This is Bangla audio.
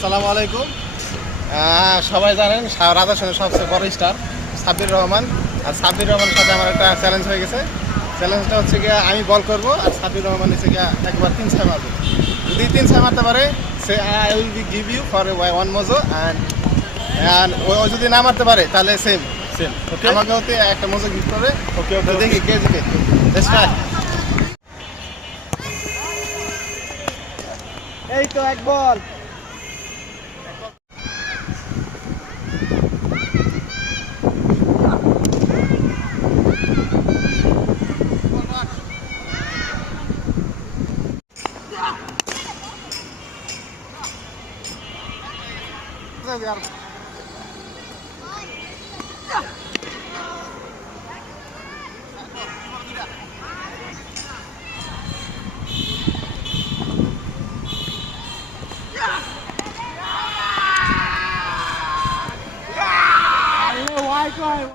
আসসালামু আলাইকুম। সবাই জানেন রাজশাহীর সবচেয়ে বড় স্টার সাব্বির রহমান। আর সাব্বির রহমানের সাথে আমার একটা চ্যালেঞ্জ হয়ে গেছে। চ্যালেঞ্জটা হচ্ছে গিয়ে আমি বল করব আর সাব্বির রহমান হচ্ছে গিয়ে একবার 3-6 মারবে। যদি 3-6 মারতে পারে সে I will be give you for one mojo and ও যদি না মারতে পারে তাহলে সেম ওকে আমাকে হতে একটা মোজো গিফট করবে। ওকে ওকে দেখি কে জিতে। Let's try. এই তো এক বল।